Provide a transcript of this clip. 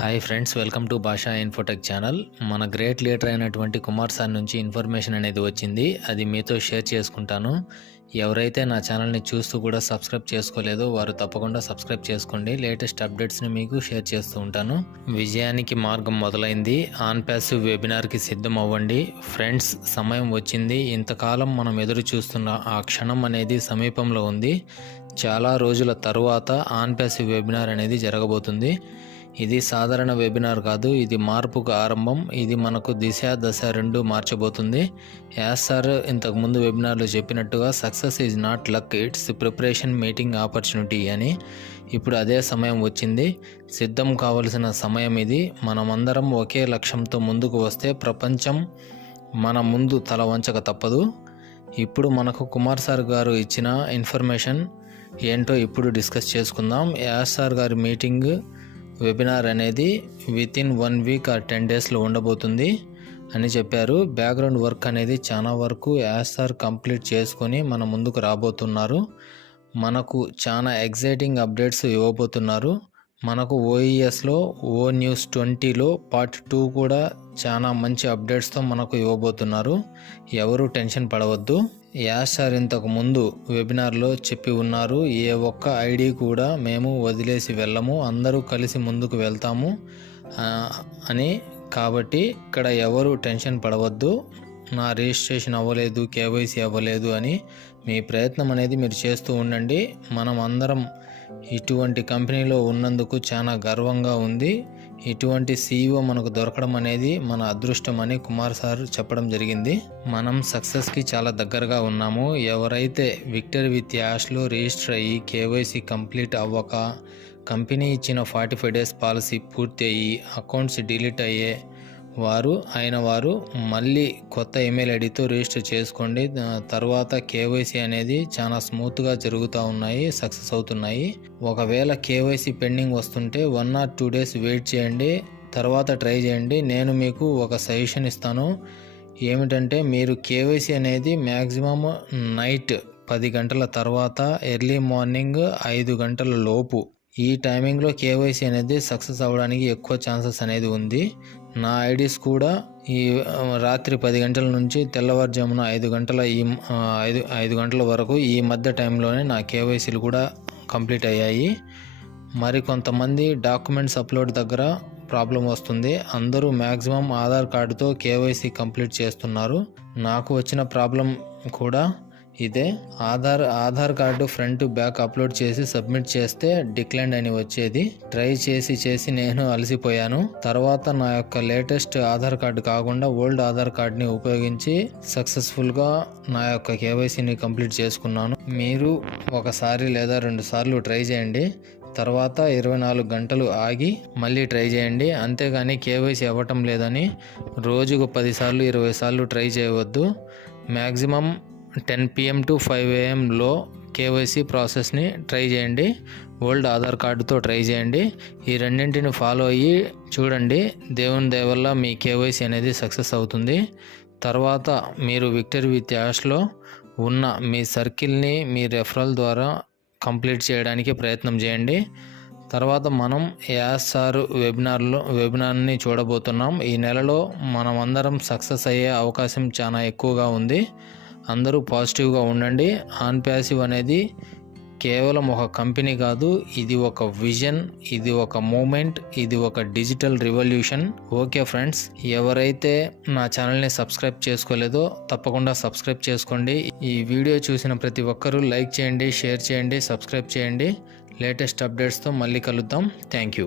Hi friends, welcome to భాషా Infotech channel. మన great leader అయినటువంటి కుమార్ సార్ నుంచి ఇన్ఫర్మేషన్ అనేది వచ్చింది. అది మీతో షేర్ చేసుకుంటాను. ఎవరైతే నా ఛానల్ని చూస్తూ కూడా సబ్స్క్రైబ్ చేసుకోలేదో వారు తప్పకుండా సబ్స్క్రైబ్ చేసుకోండి. లేటెస్ట్ అప్డేట్స్ని మీకు షేర్ చేస్తూ ఉంటాను. విజయానికి మార్గం మొదలైంది. ఆన్ ప్యాసివ్ వెబినార్కి సిద్ధం అవ్వండి. ఫ్రెండ్స్, సమయం వచ్చింది. ఇంతకాలం మనం ఎదురు చూస్తున్న ఆ క్షణం అనేది సమీపంలో ఉంది. చాలా రోజుల తరువాత ఆన్ ప్యాసివ్ వెబినార్ అనేది జరగబోతుంది. ఇది సాధారణ వెబినార్ కాదు, ఇది మార్పుకు ఆరంభం. ఇది మనకు దిశ దశ రెండు మార్చబోతుంది. యాస్ సార్ ఇంతకుముందు వెబినార్లో చెప్పినట్టుగా success is not luck, it's preparation meeting opportunity అని. ఇప్పుడు అదే సమయం వచ్చింది. సిద్ధం కావలసిన సమయం ఇది. మనమందరం ఒకే లక్ష్యంతో ముందుకు వస్తే ప్రపంచం మన ముందు తల వంచక తప్పదు. ఇప్పుడు మనకు కుమార్ సార్ గారు ఇచ్చిన ఇన్ఫర్మేషన్ ఏంటో ఇప్పుడు డిస్కస్ చేసుకుందాం. యాస్ సార్ గారి మీటింగ్ వెబినార్ అనేది వితిన్ 1 వీక్ ఆర్ 10 డేస్లో ఉండబోతుంది అని చెప్పారు. బ్యాక్గ్రౌండ్ వర్క్ అనేది చాలా వరకు యాస్ఆర్ కంప్లీట్ చేసుకొని మన ముందుకు రాబోతున్నారు. మనకు చాలా ఎగ్జైటింగ్ అప్డేట్స్ ఇవ్వబోతున్నారు. మనకు ఓఈఎస్లో ఓన్యూస్ 20లో పార్ట్ 2 కూడా చాలా మంచి అప్డేట్స్తో మనకు ఇవ్వబోతున్నారు. ఎవరు టెన్షన్ పడవద్దు. యాస్ సార్ ఇంతకు ముందు వెబినార్లో చెప్పి ఉన్నారు, ఏ ఒక్క ఐడి కూడా మేము వదిలేసి వెళ్ళము, అందరూ కలిసి ముందుకు వెళ్తాము అని. కాబట్టి ఇక్కడ ఎవరు టెన్షన్ పడవద్దు. నా రిజిస్ట్రేషన్ అవ్వలేదు, కేవైసీ అవ్వలేదు అని మీ ప్రయత్నం అనేది మీరు చేస్తూ ఉండండి. మనం అందరం ఇటువంటి కంపెనీలో ఉన్నందుకు చాలా గర్వంగా ఉంది. ఇటువంటి CEO మనకు దొరకడం అనేది మన అదృష్టం అని కుమార్ సార్ చెప్పడం జరిగింది. మనం సక్సెస్కి చాలా దగ్గరగా ఉన్నాము. ఎవరైతే విక్టరీ విత్ యాష్లో రిజిస్టర్ అయ్యి కేవైసీ కంప్లీట్ అవ్వక కంపెనీ ఇచ్చిన 45 డేస్ పాలసీ పూర్తి అయ్యి అకౌంట్స్ డిలీట్ అయ్యే వారు మళ్ళీ కొత్త ఈమెయిల్ ఐడితో రిజిస్టర్ చేసుకోండి. తర్వాత కేవైసీ అనేది చాలా స్మూత్గా జరుగుతూ ఉన్నాయి, సక్సెస్ అవుతున్నాయి. ఒకవేళ కేవైసీ పెండింగ్ వస్తుంటే 1 or 2 డేస్ వెయిట్ చేయండి, తర్వాత ట్రై చేయండి. నేను మీకు ఒక సజెషన్ ఇస్తాను. ఏమిటంటే, మీరు కేవైసీ అనేది మ్యాక్సిమం నైట్ 10 గంటల తర్వాత, ఎర్లీ మార్నింగ్ 5 గంటల లోపు ఈ టైమింగ్లో కేవైసీ అనేది సక్సెస్ అవ్వడానికి ఎక్కువ ఛాన్సెస్ అనేది ఉంది. నా ఐడీస్ కూడా ఈ రాత్రి 10 గంటల నుంచి తెల్లవారుజామున 5 గంటల వరకు ఈ మధ్య టైంలోనే నా కేవైసీలు కూడా కంప్లీట్ అయ్యాయి. మరి కొంతమంది డాక్యుమెంట్స్ అప్లోడ్ దగ్గర ప్రాబ్లం వస్తుంది. అందరూ మ్యాక్సిమం ఆధార్ కార్డుతో కేవైసీ కంప్లీట్ చేస్తున్నారు. నాకు వచ్చిన ప్రాబ్లం కూడా ఇదే. Aadhaar card front back upload చేసి సబ్మిట్ చేస్తే డిక్లైన్ అని వచ్చేది. ట్రై చేసి నేను అలసిపోయాను. తర్వాత నా యొక్క లేటెస్ట్ ఆధార్ కార్డు కాకుండా ఓల్డ్ ఆధార్ కార్డుని ఉపయోగించి సక్సెస్ఫుల్గా నా యొక్క కేవైసీని కంప్లీట్ చేసుకున్నాను. మీరు ఒకసారి లేదా 2 సార్లు ట్రై చేయండి. తర్వాత 24 గంటలు ఆగి మళ్ళీ ట్రై చేయండి. అంతేగాని కేవైసీ అవ్వటం లేదని రోజుకు 10 సార్లు 20 సార్లు ట్రై చేయవద్దు. Maximum 10 PM to 5 AM KYC ప్రాసెస్ని ట్రై చేయండి. ఓల్డ్ ఆధార్ కార్డుతో ట్రై చేయండి. ఈ రెండింటిని ఫాలో అయ్యి చూడండి. దేవుని దయ వల్ల మీ కేవైసీ అనేది సక్సెస్ అవుతుంది. తర్వాత మీరు విక్టరీ విత్ యాష్లో ఉన్న మీ సర్కిల్ని మీ రెఫరల్ ద్వారా కంప్లీట్ చేయడానికి ప్రయత్నం చేయండి. తర్వాత మనం యాస్ సార్ వెబినార్ని చూడబోతున్నాం. ఈ నెలలో మనం అందరం సక్సెస్ అయ్యే అవకాశం చాలా ఎక్కువగా ఉంది. అందరూ పాజిటివ్గా ఉండండి. ఆన్ ప్యాసివ్ అనేది కేవలం ఒక కంపెనీ కాదు, ఇది ఒక విజన్, ఇది ఒక మూమెంట్, ఇది ఒక డిజిటల్ రివల్యూషన్. ఓకే ఫ్రెండ్స్, ఎవరైతే నా ఛానల్ని సబ్స్క్రైబ్ చేసుకోలేదో తప్పకుండా సబ్స్క్రైబ్ చేసుకోండి. ఈ వీడియో చూసిన ప్రతి ఒక్కరూ లైక్ చేయండి, షేర్ చేయండి, సబ్స్క్రైబ్ చేయండి. లేటెస్ట్ అప్డేట్స్తో మళ్ళీ కలుద్దాం. Thank you.